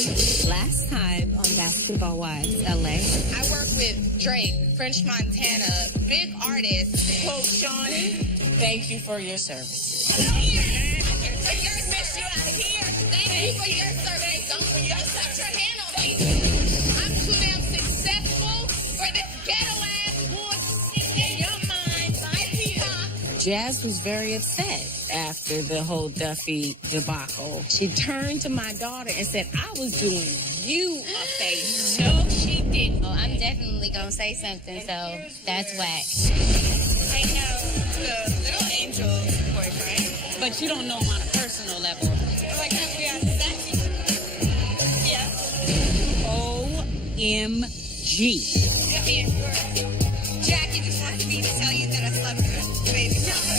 Last time on Basketball Wives LA. I work with Drake, French Montana, big artists. Quote Shawnee. Thank you for your service. Thank you for your service. Don't put your hand on me. I'm too damn successful for this ghetto-ass bullshit in your mind. Jazz was very upset after the whole Duffy debacle. She turned to my daughter and said, I was doing you a favor. No, she didn't. Oh, I'm definitely gonna say something, so that's whack. I know the little angel boyfriend. But you don't know him on a personal level. Like, have we had sex? Yes. OMG. Jackie just wants me to tell you that I slept with a baby mama.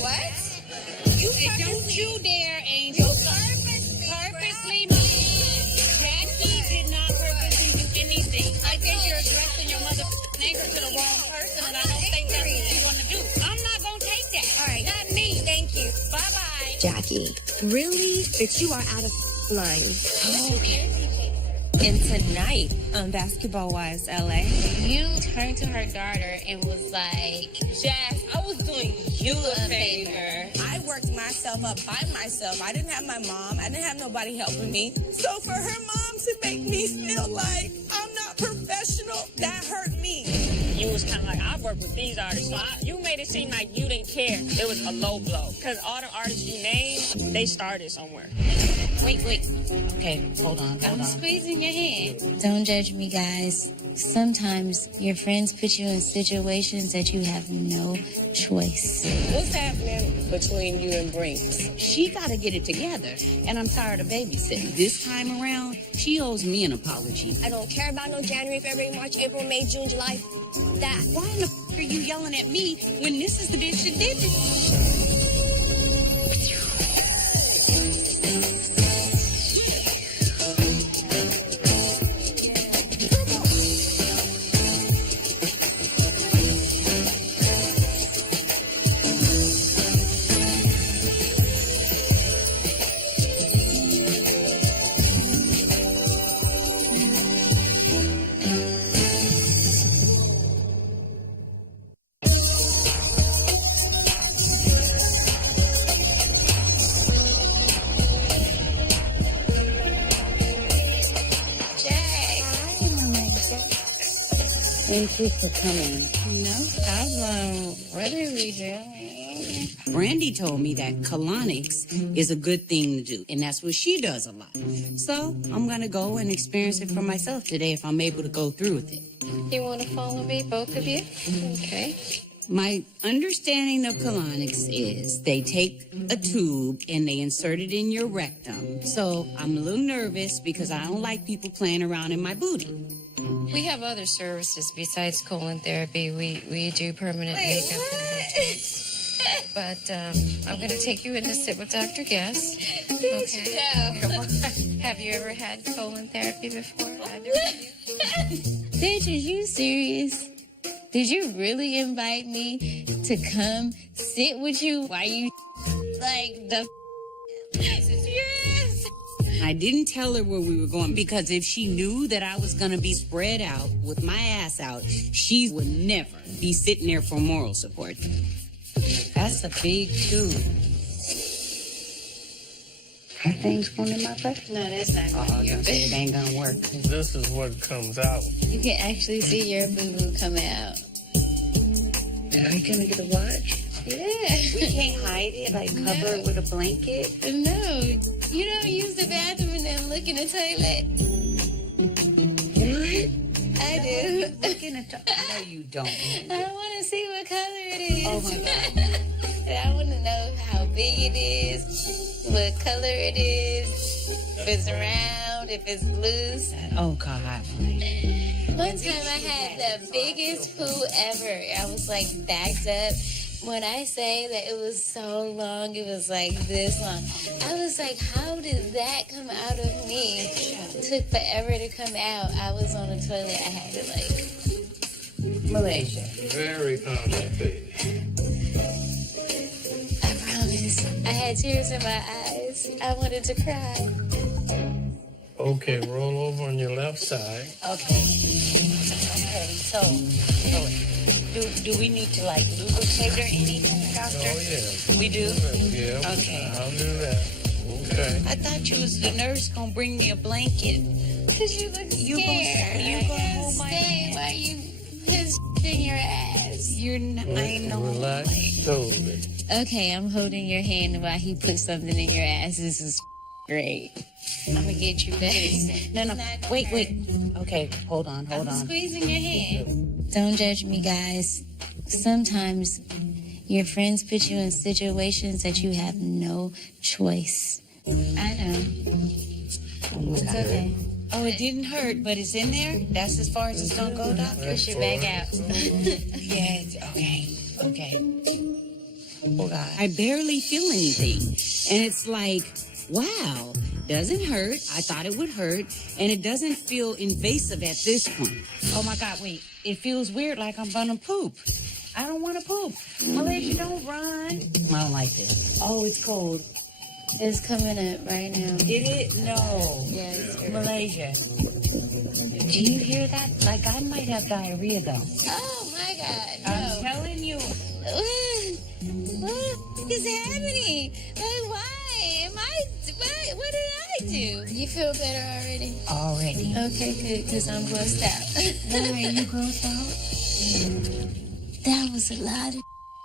What? Don't you dare, Angel. Purposely. Jackie did not purposely do anything. I think you're addressing your mother anger to the wrong person, and I don't think that's what you want to do. I'm not going to take that. All right. Not me. Thank you. Bye-bye. Jackie, really? That you are out of line. Okay. And tonight on Basketball Wives LA. You turned to her daughter and was like, Jazz, I was doing you a favor. I worked myself up by myself. I didn't have my mom. I didn't have nobody helping me. So for her mom to make me feel like I'm not professional, that hurt me. You was kind of like, I work with these artists. So you made it seem like you didn't care. It was a low blow. Because all the artists you named, they started somewhere. wait. Okay, hold on. I'm squeezing your hand. Don't judge me, guys. Sometimes your friends put you in situations that you have no choice. What's happening between you and Brinks? She got to get it together, and I'm tired of babysitting. This time around, she owes me an apology. I don't care about no January, February, March, April, May, June, July. That. Why in the are you yelling at me when this is the bitch that did it? Thank you for coming. No problem. What are we doing? Brandy told me that colonics is a good thing to do, and that's what she does a lot. So I'm going to go and experience it for myself today if I'm able to go through with it. You want to follow me, both of you? Okay. My understanding of colonics is they take a tube and they insert it in your rectum. So I'm a little nervous because I don't like people playing around in my booty. We have other services besides colon therapy. We do permanent makeup and Botox. But I'm going to take you in to sit with Dr. Guess. Okay. Come on. Have you ever had colon therapy before? Either of you? Bitch, are you serious? Did you really invite me to come sit with you while you like the Yes. I didn't tell her where we were going because if she knew that I was going to be spread out with my ass out, she would never be sitting there for moral support. That's a big tube. That thing's going in my butt? No, that's not going in your It ain't going to work. This is what comes out. You can actually see your boo-boo come out. Are you going to get a watch? Yeah. We can't hide it, like cover it with a blanket. No, you don't use the bathroom and then look in the toilet. What? I do. Look in the No, you don't. I want to see what color it is. Oh, my God. I want to know how big it is, what color it is, if it's round, if it's loose. Oh, God. One time I had the biggest poo ever. I was like backed up. When I say that it was so long, it was like this long. I was like, how did that come out of me? It took forever to come out. I was on the toilet. I had to like... Malaysia. Very complicated. I promise. I had tears in my eyes. I wanted to cry. Oh, Okay, roll over on your left side. Okay. Okay, so do we need to like lubricate or anything, doctor? Oh, yeah. We do? Yeah. Okay. I'll do that. Okay. I thought you was the nurse gonna bring me a blanket. Because you look scared. You gonna hold my hand? Why you piss in your ass? You're not, I know. Relax totally. Okay, I'm holding your hand while he puts something in your ass. This is great. I'm gonna get you back. No, wait. Okay, hold on. I'm squeezing your hand. Don't judge me, guys. Sometimes your friends put you in situations that you have no choice. I know. It's okay. Oh, it didn't hurt, but it's in there? That's as far as it's gonna go, doctor? Push your back out. Yeah, okay. Oh, God. I barely feel anything. And it's like, wow, doesn't hurt. I thought it would hurt. And it doesn't feel invasive at this point. Oh, my God, wait. It feels weird like I'm gonna poop. I don't want to poop. Malaysia, don't run. I don't like this. Oh, it's cold. It's coming up right now. Did it? No. Yes. Malaysia. Do you hear that? Like, I might have diarrhea, though. Oh my God! I'm telling you. What is happening? Like, why? What did I do? You feel better already? Already. Okay, good, because I'm grossed out. Why are you grossed out? That was a lot of.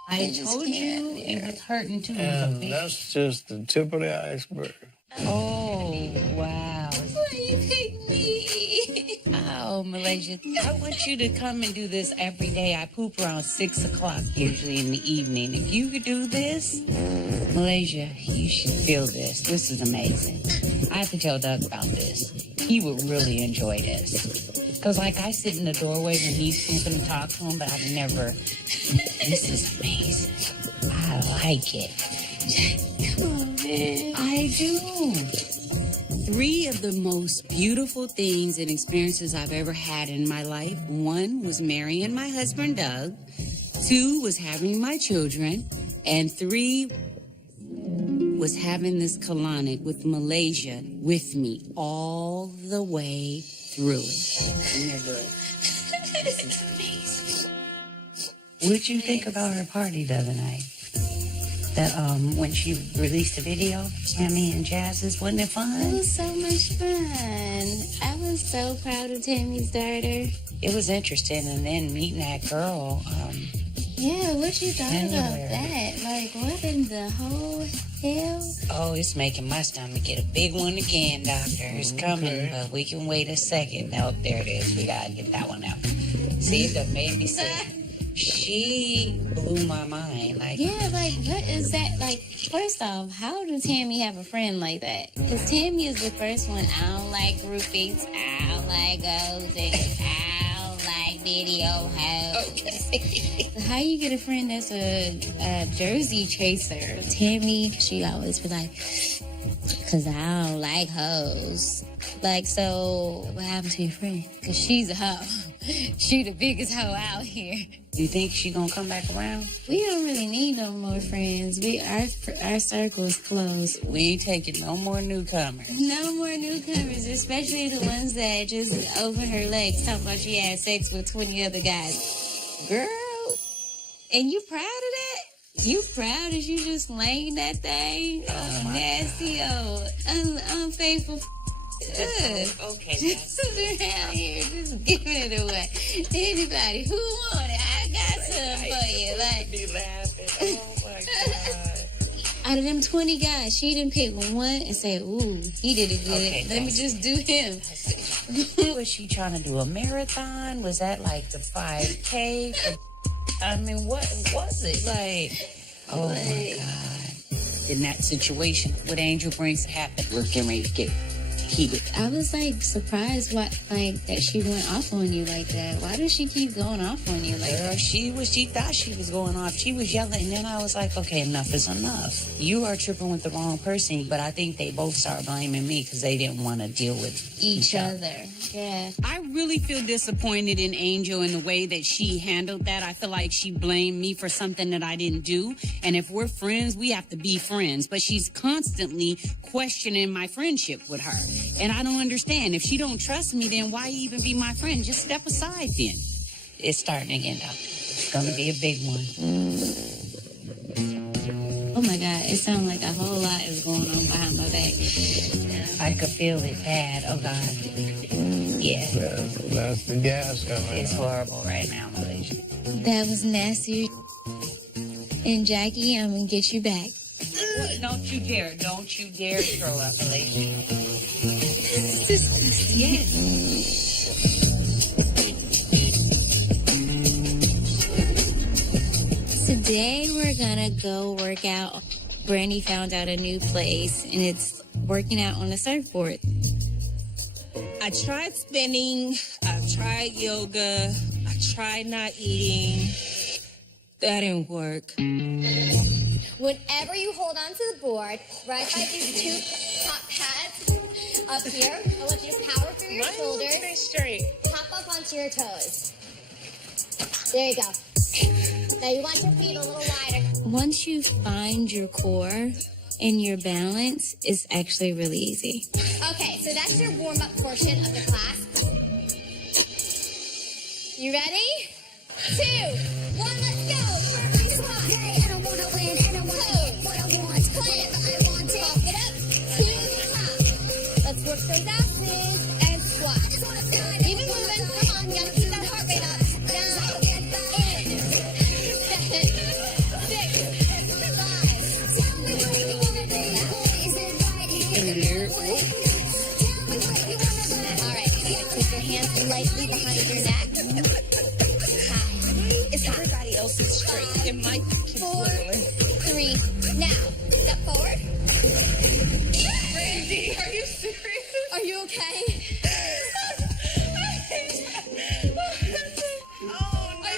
I told you it was hurting too. And that's just the tip of the iceberg. Oh, wow. Why you pick me? Oh, Malaysia, I want you to come and do this every day. I poop around 6 o'clock, usually in the evening. If you could do this, Malaysia, you should feel this. This is amazing. I have to tell Doug about this. He would really enjoy this. Because, like, I sit in the doorway when he's pooping and talk to him, but I've never... This is amazing. I like it. Come on, man. I do. 3 of the most beautiful things and experiences I've ever had in my life. 1 was marrying my husband, Doug. 2 was having my children. And 3 was having this colonic with Malaysia with me all the way through it. This is amazing. What'd you think about her party the other night? That when she released the video, Tammy and Jazz's, wasn't it It fun? was so much fun. I was so proud of Tammy's daughter. It was interesting, and then meeting that girl. Yeah, what you thought about Anywhere. that? Like, what in the whole hell? Oh, it's making my stomach get a big one again, doctor. It's coming, but we can wait a second. Oh, there it is. We gotta get that one out. See, it done made me sick. She blew my mind. Like, Yeah, like, what is that? Like, first off, how do Tammy have a friend like that? Because Tammy is the first one. I don't like groupies. I don't like gold diggers. I don't like video hoes. How you get a friend that's a Jersey chaser? Tammy, she always be like, because I don't like hoes. Like, so what happened to your friend? Because she's a hoe. She the biggest hoe out here. you think she gonna come back around? We don't really need no more friends. Our circle is closed. We ain't taking no more newcomers. No more newcomers, especially the ones that just open her legs talking about she had sex with 20 other guys. Girl, and you proud of that? You proud as you just laying that thing? Oh, nasty old, unfaithful. Okay. Just around here, just giving it away. Anybody who want it, I got some for you. Like, Be laughing. Oh my God. out of them 20 guys, she didn't pick one and say, ooh, he did it good. Okay, Let me just do him. Was she trying to do a marathon? Was that like the 5K? I mean, what was it? Like, oh my God. In that situation, what Angel brings happened, we're getting ready to get heated. I was like surprised that she went off on you like that. Why does she keep going off on you like Girl, that? she thought she was going off. She was yelling, and then I was like, okay, enough is enough. You are tripping with the wrong person, but I think they both started blaming me because they didn't want to deal with Each other. Yeah. I really feel disappointed in Angel in the way that she handled that. I feel like she blamed me for something that I didn't do. And if we're friends, we have to be friends. But she's constantly questioning my friendship with her. And I don't understand. If she don't trust me, then why even be my friend? Just step aside then. It's starting again, doctor. It's going to be a big one. Oh my God, it sounds like a whole lot is going on behind my back. I could feel it bad. Oh, God. Yeah. That's the gas coming. It's horrible right now, Malaysia. That was nasty. And Jackie, I'm gonna get you back. Don't you dare throw up, Malaysia. Yes. Today we're gonna go work out. Brandy found out a new place and it's working out on the surfboard. I tried spinning. I've tried yoga. I tried not eating. That didn't work. Whenever you hold onto the board, right by these two top pads up here, I want you to power through your shoulders. Straight. Hop up onto your toes. There you go. Now you want your feet a little wider. Once you find your core and your balance, it's actually really easy. Okay, so that's your warm-up portion of the class. You ready? 2, 1, let's go. Perfect squat. Hey, I don't want to win, and I want to get what I want. Clap, I want it. Pop it up to the top. Let's work those asses and squat. Keep it moving. Come on, you gotta keep that heart rate up. Down, in, 7, 6, 5. All right, put your hands lightly behind your neck. Everybody else is straight. It might keep 4, wiggling. 3. Now, step forward. Brandy, are you serious? Are you okay? Oh, no.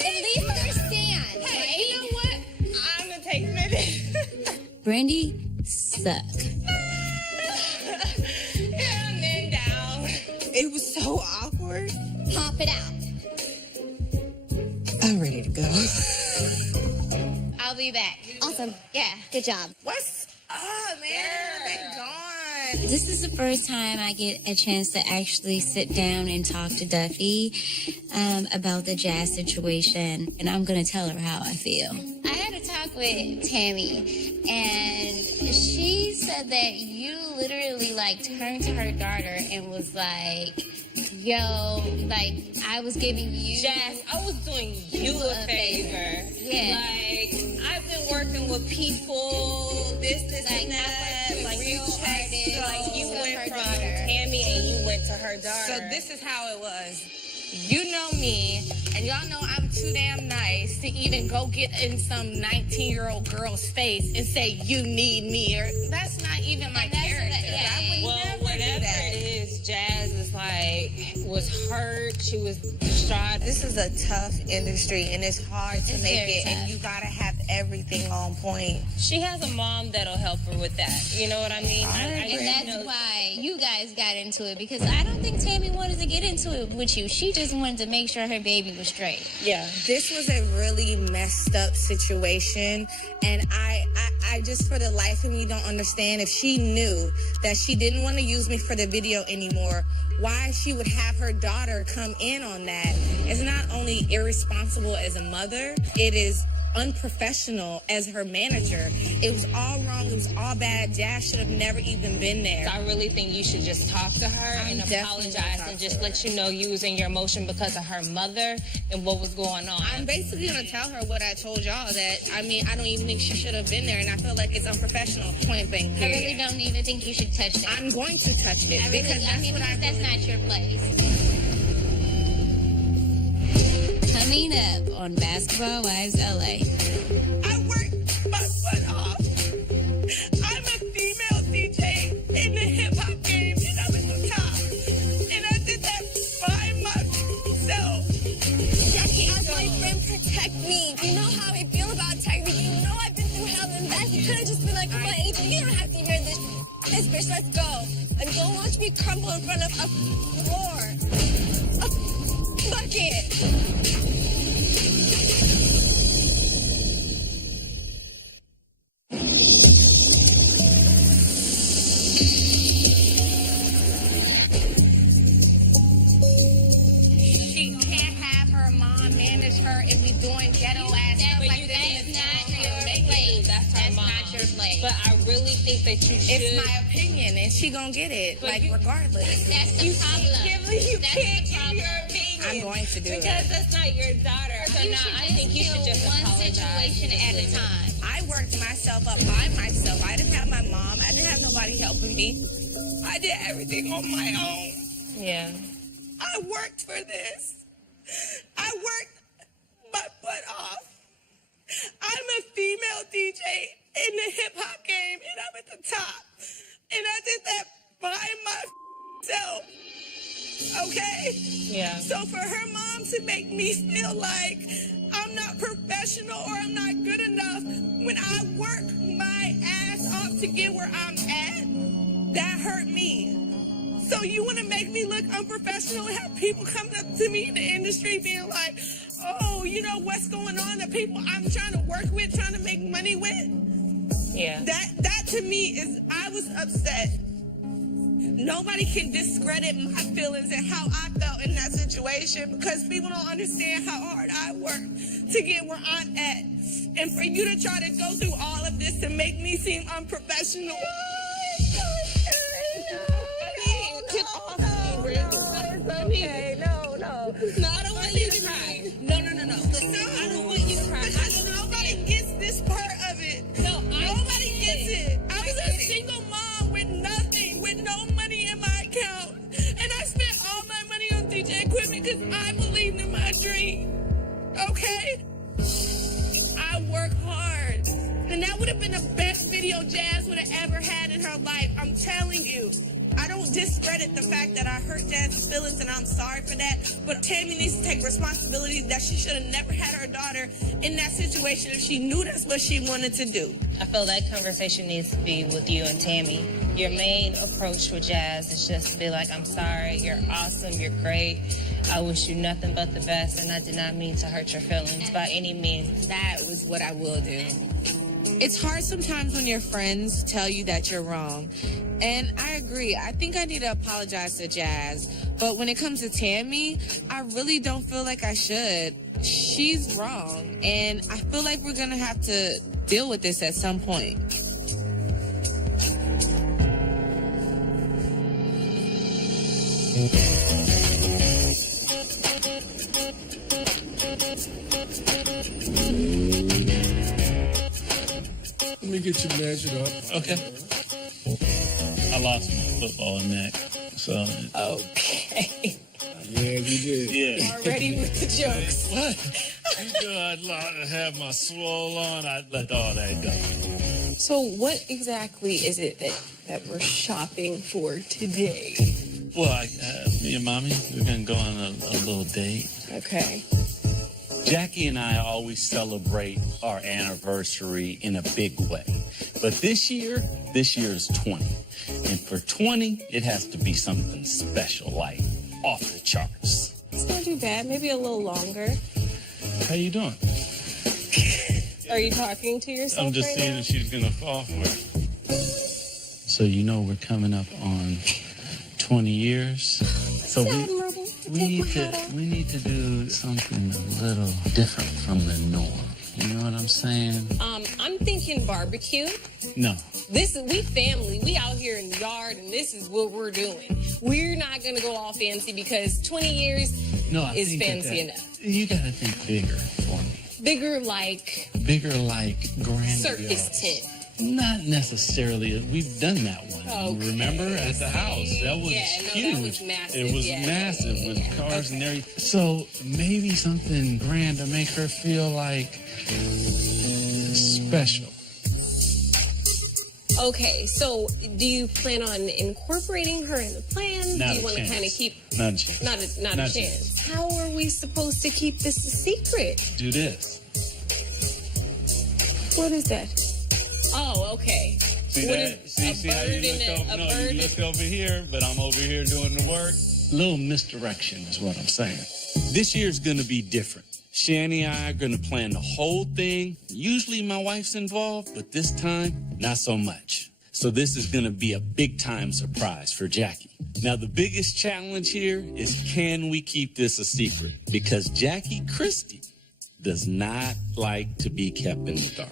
At least understand, Hey, right? you know what? I'm going to take a minute. Brandy, suck. Yeah, and then down. It was so awkward. Pop it out. I'm ready to go. I'll be back. Awesome. Yeah, good job. What's up, man? They're gone. This is the first time I get a chance to actually sit down and talk to Duffy about the jazz situation, and I'm going to tell her how I feel. I had a talk with Tammy, and she said that you literally, like, turned to her daughter and was like, yo, like, I was giving you... Jazz, I was doing you a favor. Yeah. Like, I've been working with people, this, Like, and I that. work with Like, real artists, like, you to went her from daughter. Tammy and you went to her daughter. So this is how it was. You know me, and y'all know I'm too damn nice to even go get in some 19-year-old girl's face and say, you need me. Or that's not even my character. I would Well, never do whatever that. it is, Jazz is like, was hurt. She was distraught. This is a tough industry, and it's hard to It's make very it, and tough. you gotta have everything on point. She has a mom that'll help her with that. You know what I mean? And that's why you guys got into it, because I don't think Tammy wanted to get into it with you. She just wanted to make sure her baby was straight. Yeah, this was a really messed up situation, and I just for the life of me don't understand if she knew that she didn't want to use me for the video anymore, why she would have her daughter come in on that. It's not only irresponsible as a mother, it is unprofessional as her manager. It was all wrong. It was all bad. Jazz should have never even been there. I really think you should just talk to her and definitely apologize gonna talk and to just her. let you know you was in your emotion because of her mother and what was going on. I'm basically going to tell her what I told y'all, that, I mean, I don't even think she should have been there, and I feel like it's unprofessional. Point blank, I period. really don't even think you should touch that. I'm going to touch it because That's not your place. Coming up on Basketball Wives LA. I worked my butt off. I'm a female DJ in the hip-hop game, and I'm at the top. And I did that by myself. Jackie, as my friend, protect me. You know how I feel about Tyree. You know I've been through hell and back. You could have just been like, come on, Adrian, you don't have to hear this. This bitch, let's go. And don't watch me crumble in front of a floor. A bucket. doing ghetto ass stuff but like you that think is it's not not your your place. That's her mom. not your place. But I really think that you should. It's my opinion, and she gonna get it, But like, you- regardless. That's the problem. You That's can't the give problem. your opinion. I'm going to do because it. that's not your daughter. So You no, should I think you should deal just one apologize. situation at a time. I worked myself up by myself. I didn't have my mom. I didn't have nobody helping me. I did everything on my own. Yeah. I worked for this. I worked my butt off. I'm a female DJ in the hip hop game, and I'm at the top. And I did that by myself. Okay? Yeah. So for her mom to make me feel like I'm not professional or I'm not good enough when I work my ass off to get where I'm at, that hurt me. So you want to make me look unprofessional and have people come up to me in the industry being like, oh, you know what's going on? The people I'm trying to work with, trying to make money with. Yeah. That to me is, I was upset. Nobody can discredit my feelings and how I felt in that situation because people don't understand how hard I worked to get where I'm at. And for you to try to go through all of this to make me seem unprofessional. Okay, no. No, I don't want you to cry. No. Listen, I don't want you to cry. Because nobody gets this part of it. Nobody gets it. I was a single mom with nothing, with no money in my account. And I spent all my money on DJ equipment because I believed in my dream. Okay? I work hard. And that would have been the best video Jazz would have ever had in her life. I'm telling you. I don't discredit the fact that I hurt Jazz's feelings, and I'm sorry for that. But Tammy needs to take responsibility that she should have never had her daughter in that situation if she knew that's what she wanted to do. I feel that conversation needs to be with you and Tammy. Your main approach with Jazz is just to be like, I'm sorry, you're awesome, you're great. I wish you nothing but the best, and I did not mean to hurt your feelings by any means. That was what I will do. It's hard sometimes when your friends tell you that you're wrong. And I agree. I think I need to apologize to Jazz. But when it comes to Tammy, I really don't feel like I should. She's wrong. And I feel like we're going to have to deal with this at some point. Let me get you measured up. Okay. I lost my football neck, so. Okay. Yeah, you did. Yeah. Already with the jokes. What? You know I'd have my swole on. I'd let all that go. So what exactly is it that we're shopping for today? Well, me and Mommy, we're going to go on a little date. Okay. Jackie and I always celebrate our anniversary in a big way. But this year is 20. And for 20, it has to be something special, like off the charts. It's not too bad. Maybe a little longer. How you doing? Are you talking to yourself I'm just right seeing now? if she's going to fall for it. So you know we're coming up on 20 years. So we need to do something a little different from the norm. You know what I'm saying? I'm thinking barbecue. No. We family. We out here in the yard, and this is what we're doing. We're not gonna go all fancy because 20 years is fancy enough. You gotta think bigger for me. Bigger like Grandiose. circus tent. Not necessarily. We've done that one. Okay. Remember at the house? That was huge. That was massive. It was massive with cars and everything. So maybe something grand to make her feel like special. Okay, so do you plan on incorporating her in the plan? Not do you a want to chance. kind of keep Not a chance. not a Not a chance? How are we supposed to keep this a secret? Do this. What is that? Oh, okay. See What that? is See a how bird you in look a over? No, bird? you look over here, but I'm over here doing the work. Little misdirection is what I'm saying. This year's gonna be different. Shani and I are gonna plan the whole thing. Usually my wife's involved, but this time, not so much. So this is gonna be a big time surprise for Jackie. Now the biggest challenge here is, can we keep this a secret? Because Jackie Christie does not like to be kept in the dark.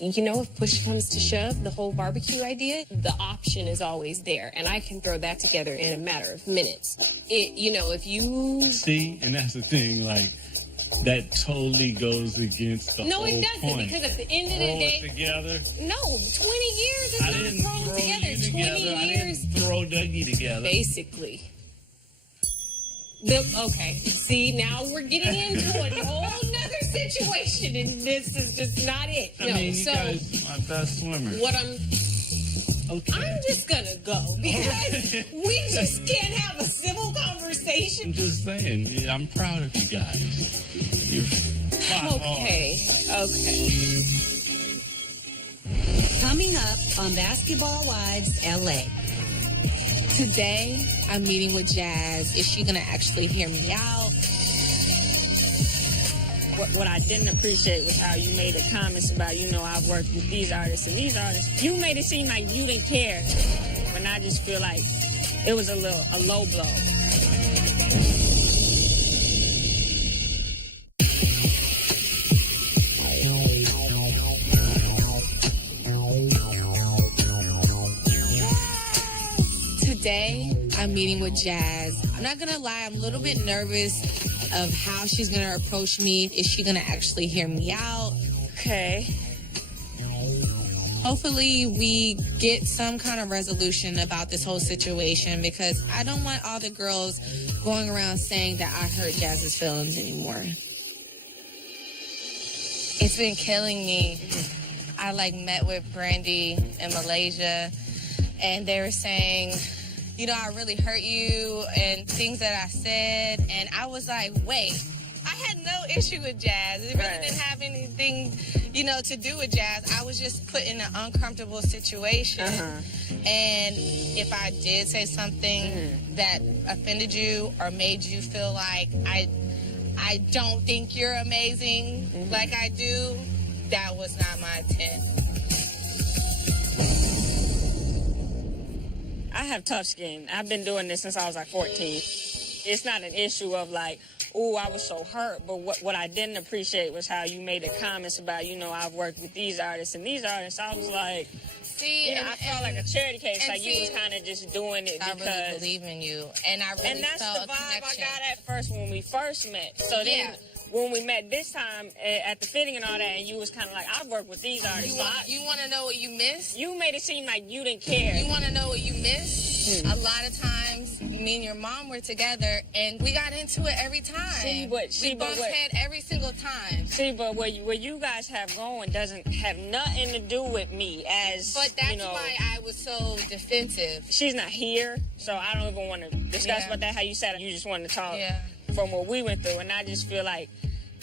You know, if push comes to shove, the whole barbecue idea, the option is always there. And I can throw that together in a matter of minutes. If you... See, and that's the thing, like, that totally goes against the whole No, it doesn't, point. because at the end of the day... together? No, 20 years is I not didn't thrown throw together. you together. 20 I years... didn't throw Dougie together. Basically. Okay, see, now we're getting into a whole nother situation, and this is just not it. I mean, you guys are my best swimmer. What I'm just gonna go because we just can't have a civil conversation. I'm just saying, yeah, I'm proud of you guys. You're spot on. Okay. Coming up on Basketball Wives LA. Today, I'm meeting with Jazz. Is she gonna actually hear me out? What I didn't appreciate was how you made the comments about, I've worked with these artists and these artists. You made it seem like you didn't care. And I just feel like it was a low blow. Today, I'm meeting with Jazz. I'm not gonna lie, I'm a little bit nervous of how she's gonna approach me. Is she gonna actually hear me out? Okay. Hopefully we get some kind of resolution about this whole situation, because I don't want all the girls going around saying that I hurt Jazz's feelings anymore. It's been killing me. I met with Brandy in Malaysia, and they were saying, I really hurt you and things that I said. And I was like, wait, I had no issue with Jazz. It really didn't have anything, to do with Jazz. I was just put in an uncomfortable situation. And if I did say something that offended you or made you feel like I don't think you're amazing like I do, that was not my intent. I have tough skin. I've been doing this since I was 14. It's not an issue of I was so hurt, but what I didn't appreciate was how you made the comments about, I've worked with these artists and these artists. I was like, I felt like a charity case, you was kind of just doing it because... I really believe in you, and I really And that's felt the a vibe connection. I got at first when we first met. So then... When we met this time at the fitting and all that, and you was kind of like, I've worked with these artists. You want to know what you missed? You made it seem like you didn't care. You want to know what you missed? A lot of times, me and your mom were together, and we got into it every time. We bumped head every single time. See, but what you guys have going doesn't have nothing to do with me as, But that's why I was so defensive. She's not here, so I don't even want to discuss about that, how you said it. You just wanted to talk from what we went through, and I just feel like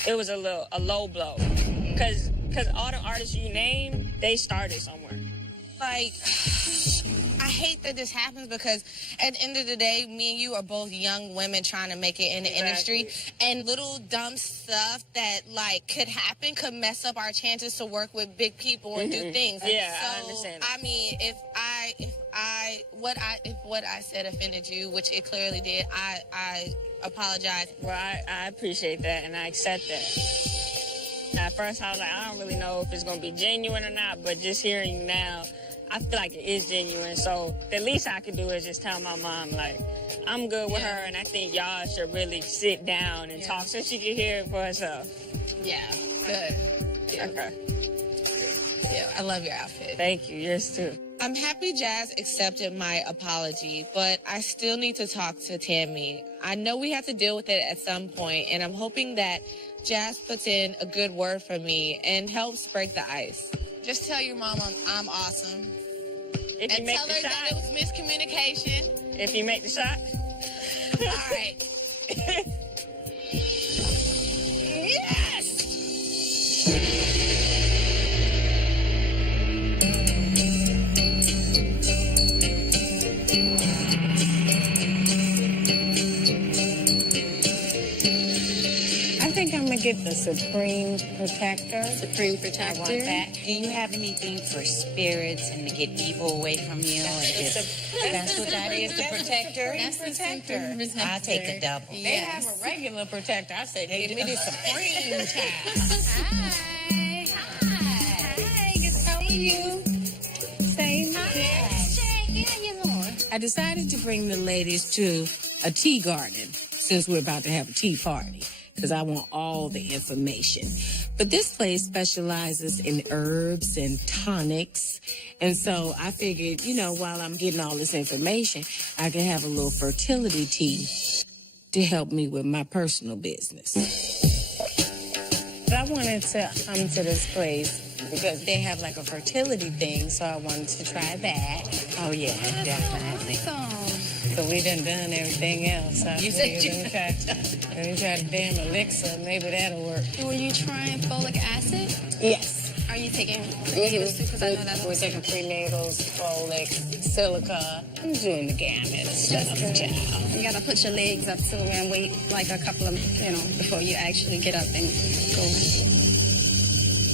it was a low blow. Because all the artists you name, they started somewhere. I hate that this happens, because at the end of the day, me and you are both young women trying to make it in the industry, and little dumb stuff that could happen could mess up our chances to work with big people and do things. Yeah, so, I understand. I mean, if what I said offended you, which it clearly did, I apologize. Well, I appreciate that, and I accept that. At first, I was like, I don't really know if it's going to be genuine or not, but just hearing you now, I feel like it is genuine. So the least I could do is just tell my mom, I'm good with her, and I think y'all should really sit down and talk so she can hear it for herself. Yeah, good. Yeah. Okay. Yeah, I love your outfit. Thank you. Yours too. I'm happy Jazz accepted my apology, but I still need to talk to Tammy. I know we have to deal with it at some point, and I'm hoping that Jazz puts in a good word for me and helps break the ice. Just tell your mom I'm awesome. If you and make tell the her shot, that it was miscommunication. If you make the shot. All right. Yes! I think I'm going to get the Supreme Protector. Supreme Protector. I want that. Do you have anything for spirits and to get evil away from you? That's what that is, the protector? That's the Protector. I'll take a double. They have a regular Protector. I said, give me the Supreme child. Hi, how are you? Same here. How you doing? I decided to bring the ladies to a tea garden since we're about to have a tea party because I want all the information. But this place specializes in herbs and tonics. And so I figured, while I'm getting all this information, I can have a little fertility tea to help me with my personal business. But I wanted to come to this place because they have like a fertility thing, so I wanted to try that. Oh, yeah, definitely. So we done everything else. You said you- Let me try the damn elixir. Maybe that'll work. Were you trying folic acid? Yes. Are you taking prenatals too? Because I know that's We're taking prenatals, folic, silica. I'm doing the gamut of stuff, child. you gotta put your legs up too and wait like a couple of, before you actually get up and go.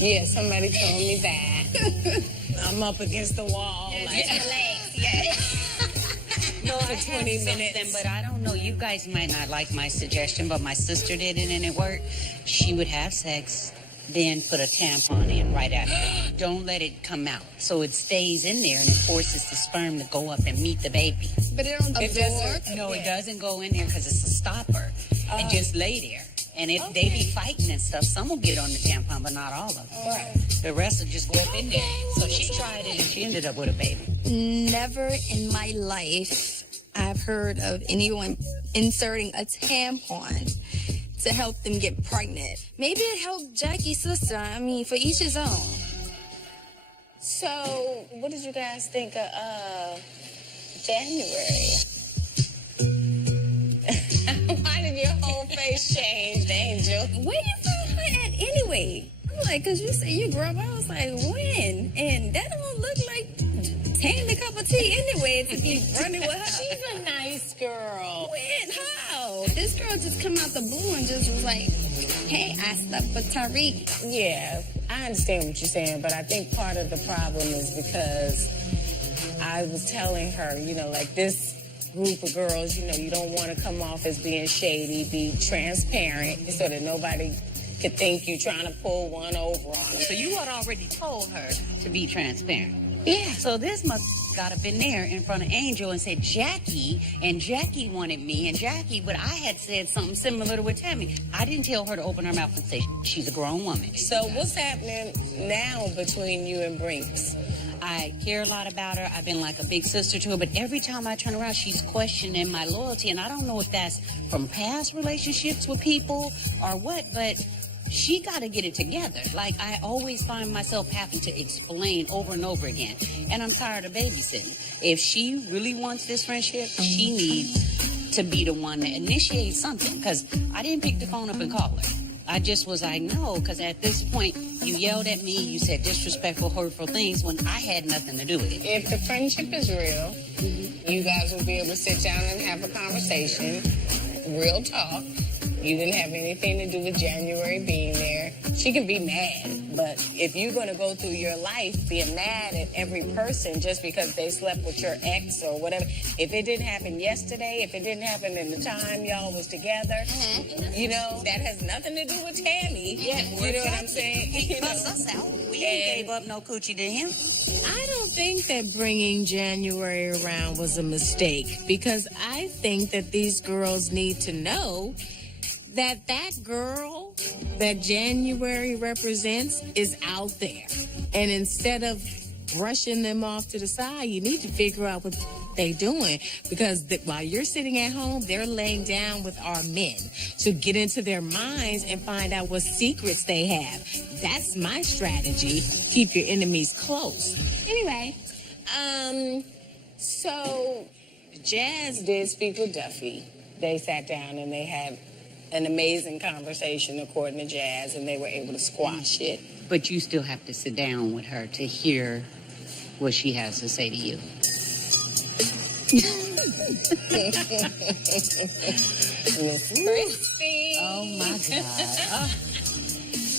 Yeah, somebody told me that. I'm up against the wall. Like, No, for 20 minutes. But I don't know. You guys might not like my suggestion, but my sister did it and it worked. She would have sex, then put a tampon in right after. Don't let it come out. So it stays in there and it forces the sperm to go up and meet the baby. But it don't absorb. No, it doesn't go in there because it's a stopper. And just lay there. And if they be fighting and stuff, some will get on the tampon, but not all of them. Right. The rest will just go up in there. So she tried it and she ended up with a baby. Never in my life I've heard of anyone inserting a tampon to help them get pregnant. Maybe it helped Jackie's sister. I mean, for each his own. So, what did you guys think of January? Why did your whole face change, Angel? Where you found her at anyway? I'm like, because you said you grew up. I was like, when? And that don't look like taking a cup of tea anyway to be running with her. She's a nice girl. When? How? This girl just come out the blue and just was like, hey, I slept with Tariq. Yeah, I understand what you're saying, but I think part of the problem is because I was telling her, like this group of girls, you don't want to come off as being shady, be transparent so that nobody could think you trying to pull one over on them. So you had already told her to be transparent. Yeah. So this mother got up in there in front of Angel and said, Jackie, and Jackie wanted me, and Jackie, but I had said something similar to what Tammy. I didn't tell her to open her mouth and say she's a grown woman. So what's happening now between you and Brinks? I care a lot about her. I've been like a big sister to her, but every time I turn around, she's questioning my loyalty, and I don't know if that's from past relationships with people or what, but she got to get it together. Like, I always find myself having to explain over and over again, and I'm tired of babysitting. If she really wants this friendship, she needs to be the one that initiates something, because I didn't pick the phone up and call her. I just was like, no, because at this point, you yelled at me, you said disrespectful, hurtful things when I had nothing to do with it. If the friendship is real, you guys will be able to sit down and have a conversation, real talk. You didn't have anything to do with January being there. She can be mad, but if you're going to go through your life being mad at every person just because they slept with your ex or whatever, if it didn't happen yesterday, if it didn't happen in the time y'all was together, that has nothing to do with Tammy. Yeah, you know what I'm saying? He cussed us out. We ain't gave up no coochie to him. I don't think that bringing January around was a mistake because I think that these girls need to know that girl that January represents is out there. And instead of brushing them off to the side, you need to figure out what they're doing. Because while you're sitting at home, they're laying down with our men. So get into their minds and find out what secrets they have. That's my strategy. Keep your enemies close. Anyway, so Jazz did speak with Duffy. They sat down and they had an amazing conversation, according to Jazz, and they were able to squash it. But you still have to sit down with her to hear what she has to say to you. Miss Christie. Oh, my God.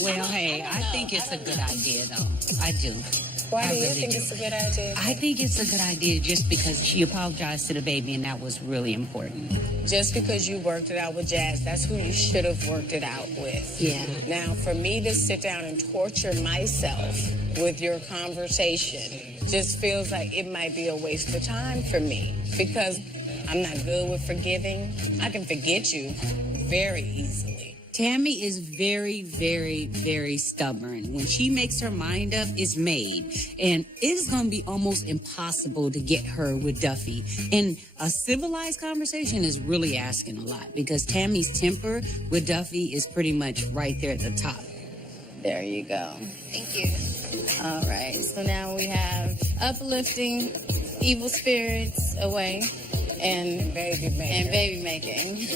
Well, hey, I think it's a good idea, though. I do. Why do you really think do. it's a good idea? I think it's a good idea just because she apologized to the baby, and that was really important. Just because you worked it out with Jazz, that's who you should have worked it out with. Yeah. Now, for me to sit down and torture myself with your conversation just feels like it might be a waste of time for me because I'm not good with forgiving. I can forget you very easily. Tammy is very, very, very stubborn. When she makes her mind up, it's made. And it's going to be almost impossible to get her with Duffy. And a civilized conversation is really asking a lot because Tammy's temper with Duffy is pretty much right there at the top. There you go. Thank you. All right. So now we have uplifting evil spirits away and baby making. And baby making.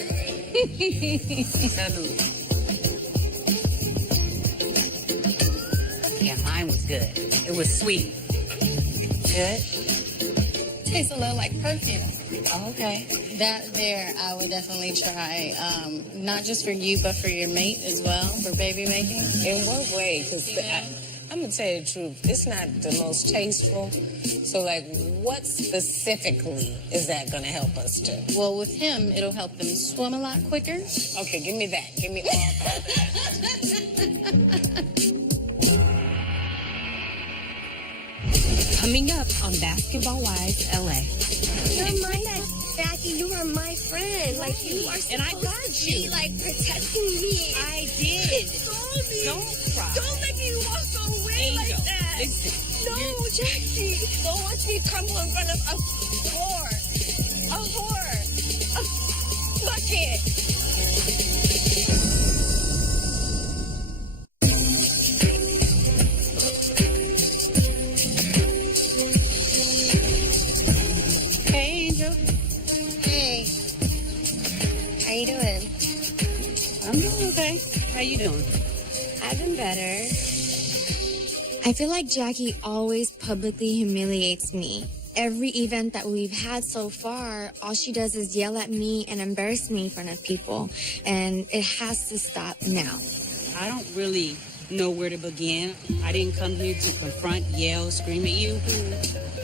Yeah, mine was good. It was sweet. Good? Tastes a little like perfume. Oh, okay. That there, I would definitely try, not just for you, but for your mate as well, for baby making. In what way? Because I'm going to tell you the truth. It's not the most tasteful. So, like, what specifically is that going to help us do? Well, with him, it'll help him swim a lot quicker. Okay, give me that. Give me all that. Coming up on Basketball Wives LA. Remind us, Jackie, you are my friend. Like, you are supposed And I got to be, like, protecting me. I did. Don't cry. Don't let me walk away Angel, like that. listen. No, Jackie. Don't watch me crumble in front of a whore. A whore. A bucket. Hey, Angel. Hey. How you doing? I'm doing okay. How you doing? I've been better. I feel like Jackie always publicly humiliates me. Every event that we've had so far, all she does is yell at me and embarrass me in front of people. And it has to stop now. I don't really know where to begin. I didn't come here to confront, yell, scream at you.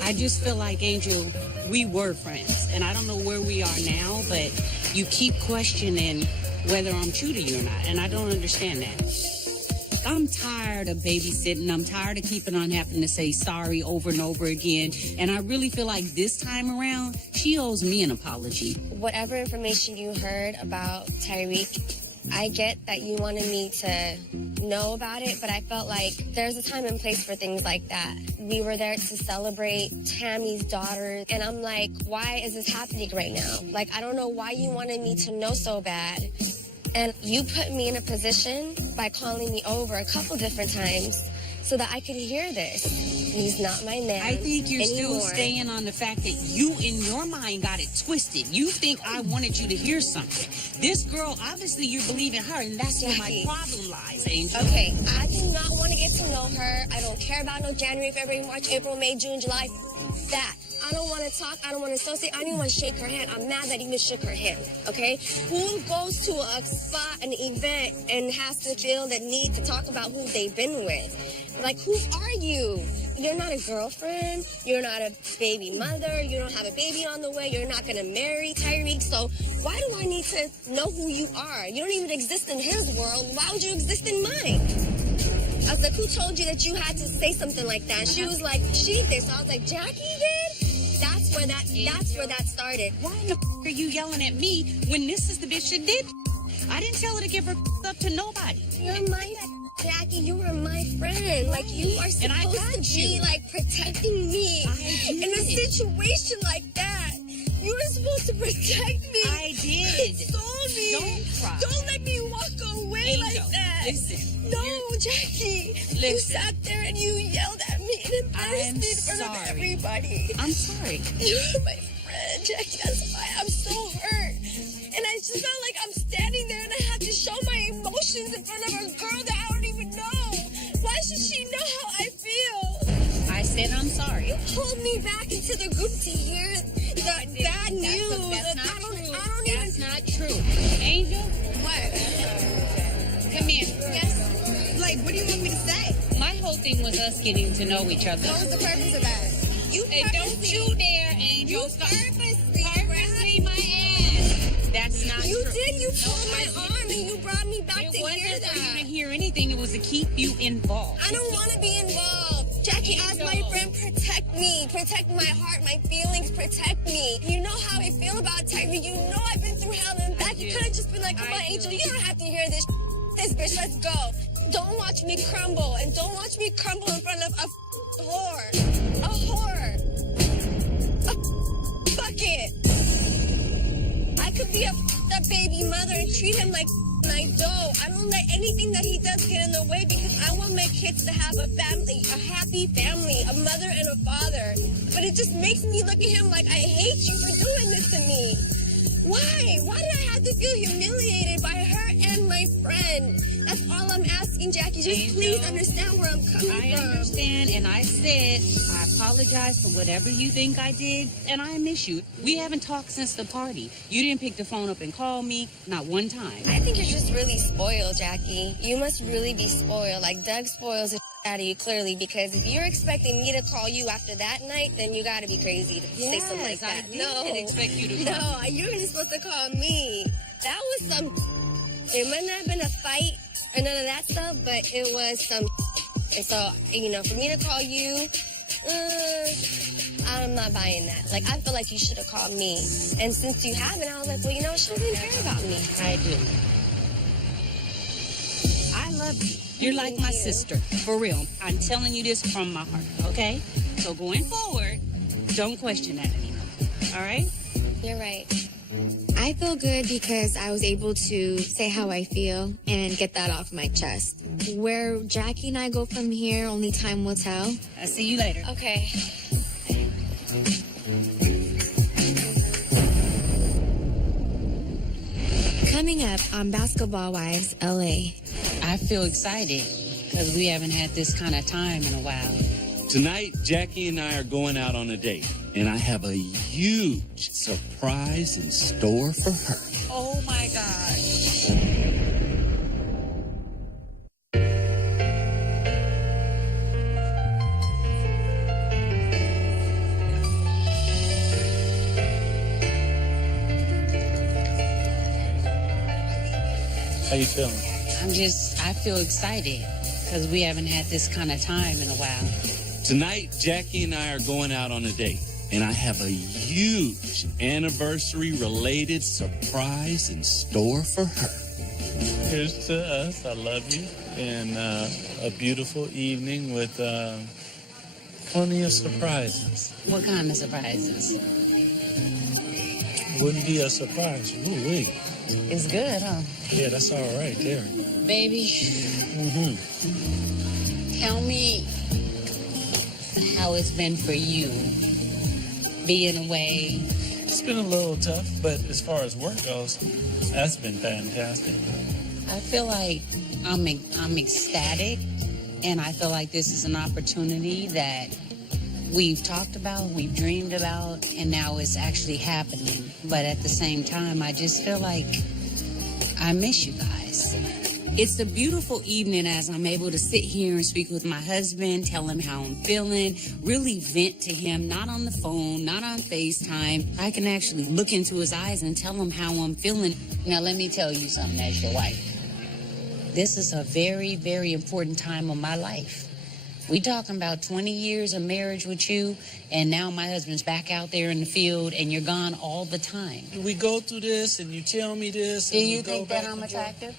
I just feel like, Angel, we were friends. And I don't know where we are now, but you keep questioning whether I'm true to you or not. And I don't understand that. I'm tired of babysitting. I'm tired of keeping on having to say sorry over and over again. And I really feel like this time around, she owes me an apology. Whatever information you heard about Tyreek, I get that you wanted me to know about it, but I felt like there's a time and place for things like that. We were there to celebrate Tammy's daughter, and I'm like, why is this happening right now? Like, I don't know why you wanted me to know so bad. And you put me in a position by calling me over a couple different times so that I could hear this. He's not my man. I think you're anymore. still staying on the fact that you, in your mind, got it twisted. You think I wanted you to hear something. This girl, obviously, you believe in her, and that's where my Jackie. problem lies, Angel. Okay, I do not want to get to know her. I don't care about no January, February, March, April, May, June, July. That. I don't want to talk. I don't want to associate. I don't even want to shake her hand. I'm mad that he even shook her hand. Okay? Who goes to a spot, an event, and has to feel the need to talk about who they've been with? Like, who are you? You're not a girlfriend. You're not a baby mother. You don't have a baby on the way. You're not going to marry Tyreek. So why do I need to know who you are? You don't even exist in his world. Why would you exist in mine? I was like, who told you that you had to say something like that? And she was like, she did. So I was like, Jackie did? That's where that started. Why in the are you yelling at me when this is the bitch that did? I didn't tell her to give her up to nobody. You're my Jackie, you are my friend. Like, you are supposed to be, like, protecting me. In a situation like that. You were supposed to protect me. I did. Console me. Don't cry. Don't let me walk away Angel, like that. listen. No, Jackie. Listen. You sat there and you yelled at me and embarrassed me in front of everybody. I'm sorry. You're my friend, Jackie. That's why I'm so hurt. And I just felt like I'm standing there and I have to show my emotions in front of a girl that I don't even know. Why should she know how I feel? I said I'm sorry. You pulled me back into the group to hear the bad news. That's not true. That's not true. Angel? What? Come here. Yes. Like, whole thing was us getting to know each other. What was the purpose of that? And don't you dare, Angel. You purposely my ass. That's not You true. did. You pulled my arm and you brought me back It to hear wasn't for you that. to hear anything. It was to keep you involved. I don't want to be involved. Jackie asked my friend, protect me. Protect my heart, my feelings, protect me. You know how I feel about Tyree. You know I've been through hell and back. You could have just been like, come on, Angel, you don't have to hear this. This bitch, let's go. Don't watch me crumble. And don't watch me crumble in front of a whore. A whore. Fuck it. I could be a baby mother and treat him like I don't. I don't let anything that he does get in the way because I want my kids to have a family, a happy family, a mother and a father. But it just makes me look at him like I hate you for doing this to me. Why? Why did I have to feel humiliated by her and my friend? That's all I'm asking, Jackie. Just please understand where I'm coming from. I understand, and I said I apologize for whatever you think I did, and I miss you. We haven't talked since the party. You didn't pick the phone up and call me, not one time. I think you're just really spoiled, Jackie. You must really be spoiled. Like, Doug spoils the out of you, clearly, because if you're expecting me to call you after that night, then you gotta be crazy to say something like that. I did expect you to call. No, you were supposed to call me. That was some... It might not have been a fight or none of that stuff, but it was some... And so, you know, for me to call you... I'm not buying that. Like, I feel like you should have called me. And since you haven't, I was like, well, you know, she doesn't care about me. I do. I love you. You're like my sister. For real. I'm telling you this from my heart, okay? So going forward, don't question that anymore. All right? You're right. I feel good because I was able to say how I feel and get that off my chest. Where Jackie and I go from here, only time will tell. I'll see you later. Okay. Coming up on Basketball Wives LA. I feel excited because we haven't had this kind of time in a while. Tonight, Jackie and I are going out on a date, and I have a huge surprise in store for her. Oh my God. How you feeling? I feel excited because we haven't had this kind of time in a while. Tonight, Jackie and I are going out on a date, and I have a huge anniversary-related surprise in store for her. Here's to us. I love you. And a beautiful evening with plenty of surprises. What kind of surprises? Wouldn't be a surprise. Ooh, wait. It's good, huh? Yeah, that's all right there. Baby, tell me how it's been for you being away. It's been a little tough, but as far as work goes, that's been fantastic. I feel like I'm ecstatic, and I feel like this is an opportunity that we've talked about, we've dreamed about, and now it's actually happening. But at the same time, I just feel like I miss you guys. It's a beautiful evening as I'm able to sit here and speak with my husband, tell him how I'm feeling, really vent to him, not on the phone, not on FaceTime. I can actually look into his eyes and tell him how I'm feeling. Now, let me tell you something as your wife. This is a very, very important time of my life. We talking about 20 years of marriage with you, and now my husband's back out there in the field, and you're gone all the time. We go through this, and you tell me this. Do and you we go think that back I'm and forth. attractive?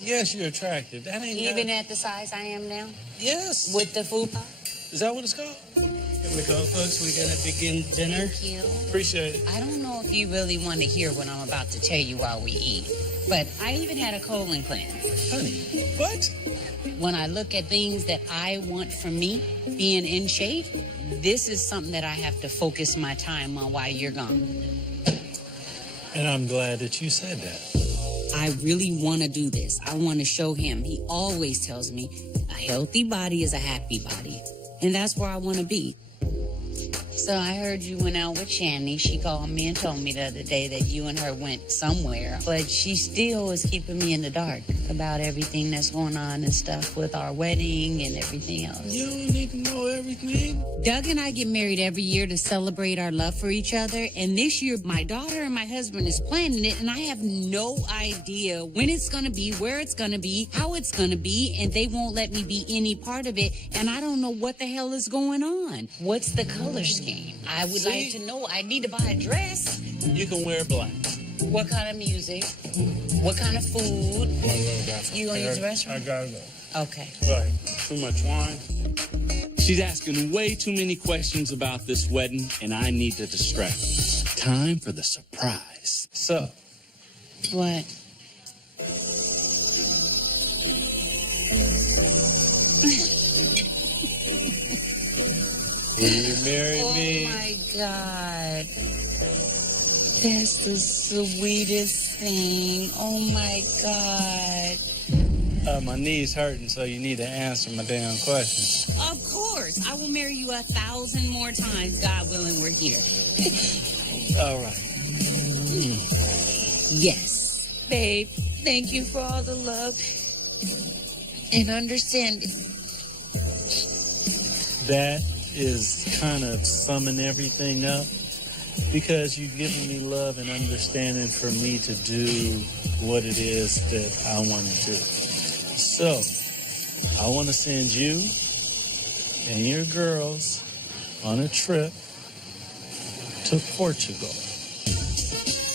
Yes, you're attractive. That ain't Even got- at the size I am now? Yes. With the fupa? Is that what it's called? Here we go, folks. We're going to begin dinner. Thank you. Appreciate it. I don't know if you really want to hear what I'm about to tell you while we eat, but I even had a colon cleanse. Honey, what? When I look at things that I want from me, being in shape, this is something that I have to focus my time on while you're gone. And I'm glad that you said that. I really want to do this. I want to show him. He always tells me a healthy body is a happy body. And that's where I want to be. So I heard you went out with Shani. She called me and told me the other day that you and her went somewhere. But she still is keeping me in the dark about everything that's going on and stuff with our wedding and everything else. You don't need to know everything. Doug and I get married every year to celebrate our love for each other. And this year, my daughter and my husband is planning it. And I have no idea when it's going to be, where it's going to be, how it's going to be. And they won't let me be any part of it. And I don't know what the hell is going on. What's the color scheme? I would like to know. I need to buy a dress. You can wear black. What kind of music? What kind of food? You gonna use the restroom? I gotta go. Okay. Right. Too much wine. She's asking way too many questions about this wedding, and I need to distract her. Time for the surprise. So, What? will you marry me? Oh my God. That's the sweetest thing. Oh my God. My knee's hurting, so you need to answer my damn question. Of course. I will marry you 1,000 more times, God willing, we're here. All right. Yes. Babe, thank you for all the love and understanding. That is kind of summing everything up because you've given me love and understanding for me to do what it is that I want to do. So, I want to send you and your girls on a trip to Portugal.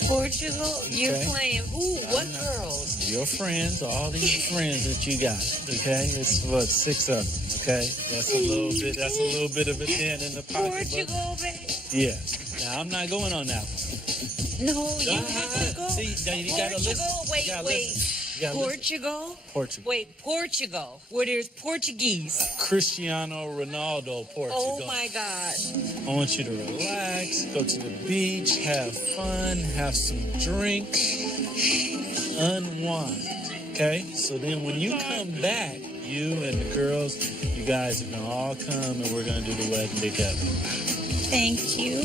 Portugal? You're Okay. playing who? What girls? Your friends, all these friends that you got, okay? It's what, 6 of them, okay? That's a little bit of a dent in the pocketbook. Portugal, babe? Yeah. Now I'm not going on that one. No, you have to go. See, now you gotta listen. Portugal? Wait, You gotta wait. listen. You gotta listen. Portugal? Portugal. Wait, Portugal, where there's Portuguese. Cristiano Ronaldo, Portugal. Oh my God. I want you to relax, go to the beach, have fun, have some drinks, unwind. Okay? So then when you come back, you and the girls, you guys are gonna all come and we're gonna do the wedding together. Thank you.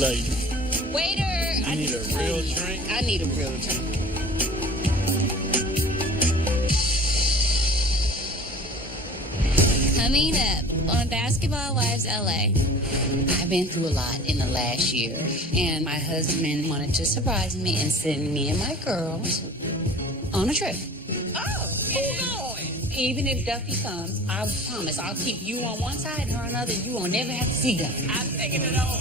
Love you. Waiter. You need a real drink? I need a real drink. Coming up on Basketball Wives LA. I've been through a lot in the last year, and my husband wanted to surprise me and send me and my girls on a trip. Oh, who going? Even if Duffy comes, I promise I'll keep you on one side and her on another. You won't never have to see Duffy. I'm taking it over.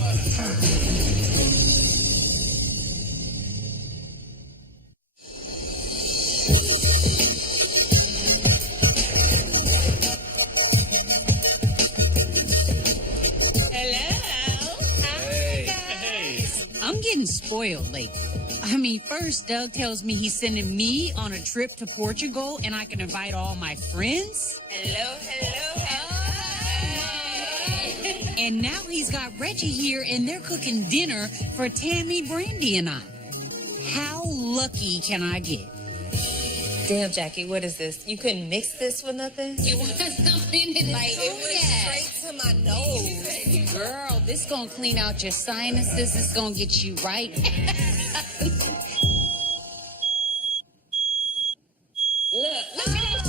I'm getting spoiled lately. I mean, first, Doug tells me he's sending me on a trip to Portugal and I can invite all my friends. Hello. And now he's got Reggie here and they're cooking dinner for Tammy, Brandy, and I. How lucky can I get? Damn, Jackie, what is this? You couldn't mix this with nothing? You want something in Like, it went straight to my nose. Girl, this gonna clean out your sinuses. It's gonna get you right. Look at it.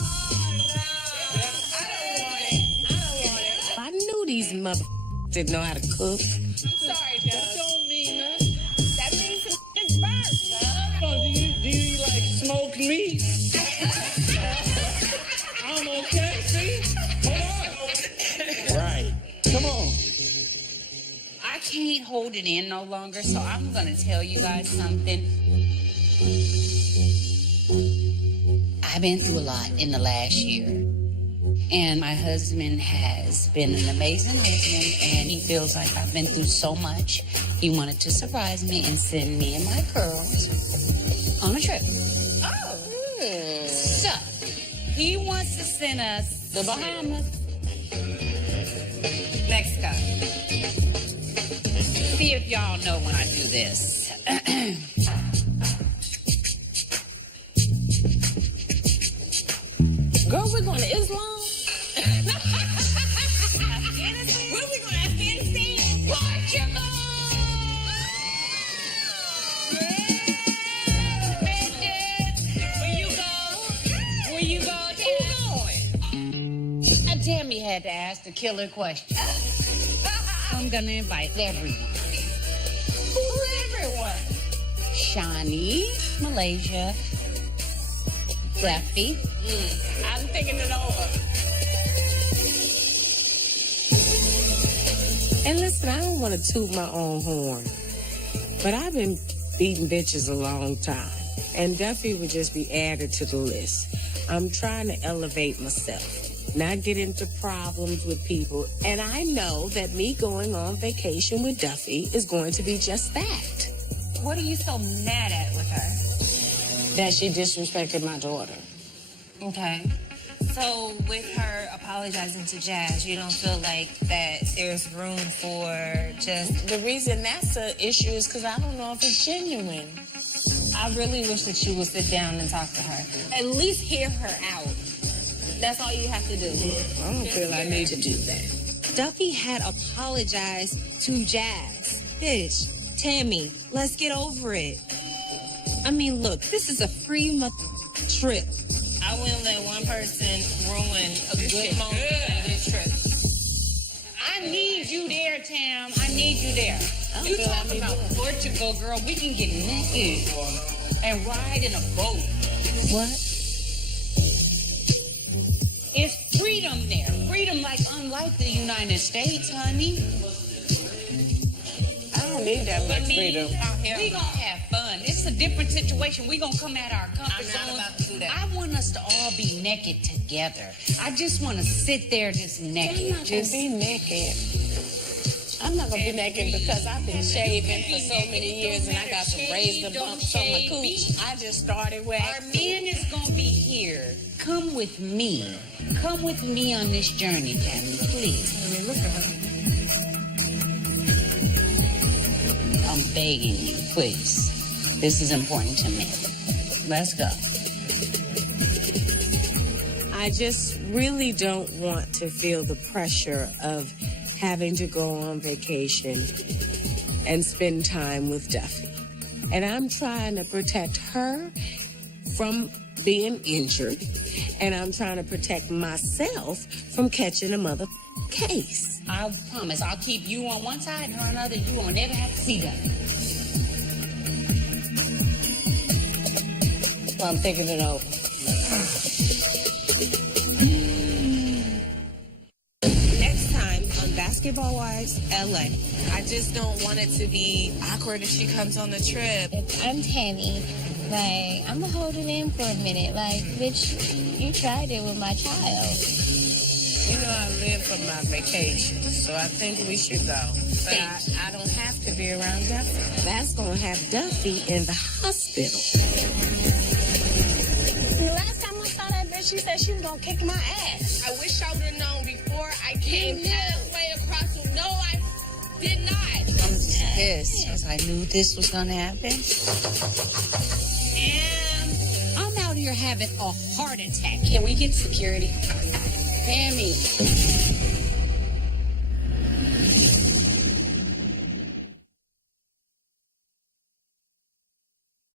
I knew these mother didn't know how to cook. Sorry, Doug. Don't mean nothing. That means it's burnt. Do you like smoked meat? I'm okay, see? Hold on. Right. Come on. I can't hold it in no longer, so I'm gonna tell you guys something. I've been through a lot in the last year. And my husband has been an amazing husband, and he feels like I've been through so much. He wanted to surprise me and send me and my girls on a trip. Oh. So, he wants to send us the Bahamas, Mexico. See if y'all know when I do this. Girl, we're going to Islam. We're Somebody had to ask the killer question. I'm gonna invite everyone. Who's everyone? Shawnee, Malaysia, Duffy. I'm thinking it over. And listen, I don't want to toot my own horn, but I've been beating bitches a long time, and Duffy would just be added to the list. I'm trying to elevate myself, not get into problems with people, and I know that me going on vacation with Duffy is going to be just that. What are you so mad at with her? That she disrespected my daughter. Okay. So with her apologizing to Jazz, you don't feel like that there's room for just... The reason that's an issue is because I don't know if it's genuine. I really wish that you would sit down and talk to her. At least hear her out. That's all you have to do. I don't feel I need to do that. Duffy had apologized to Jazz. Fish, Tammy, let's get over it. I mean, look, this is a free trip. I wouldn't let one person ruin a good moment of this trip. I need you there, Tam. I need you there. You talk about Portugal, girl. We can get naked and ride in a boat. What? It's freedom there. Freedom like unlike the United States, honey. I don't need that much freedom. We gonna have fun. It's a different situation. We gonna come out our comfort zone. I'm not about to do that. I want us to all be naked together. I just want to sit there just naked. I'm not gonna be naked. I'm not gonna be naked because I've been shaving for so many years and I got some razor bumps on my cooch. I just started with. Our man is gonna be here. Come with me. Come with me on this journey, Tammy, please. Look at her. I'm begging you, please. This is important to me. Let's go. I just really don't want to feel the pressure of having to go on vacation and spend time with Duffy. And I'm trying to protect her from being injured, and I'm trying to protect myself from catching a mother case. I promise I'll keep you on one side and her on the other. You won't ever have to see that. So I'm thinking it over. Next time on Basketball Wives LA. I just don't want it to be awkward if she comes on the trip. I'm Tammy. Like, I'm gonna hold it in for a minute. Like, bitch, you tried it with my child. You know, I live for my vacation, so I think we should go. But I don't have to be around Duffy. That's gonna have Duffy in the hospital. The last time I saw that bitch, she said she was gonna kick my ass. I wish I would have known before I came halfway across the... No, I did not. I'm just pissed because I knew this was going to happen. And I'm out here having a heart attack. Can we get security? Tammy.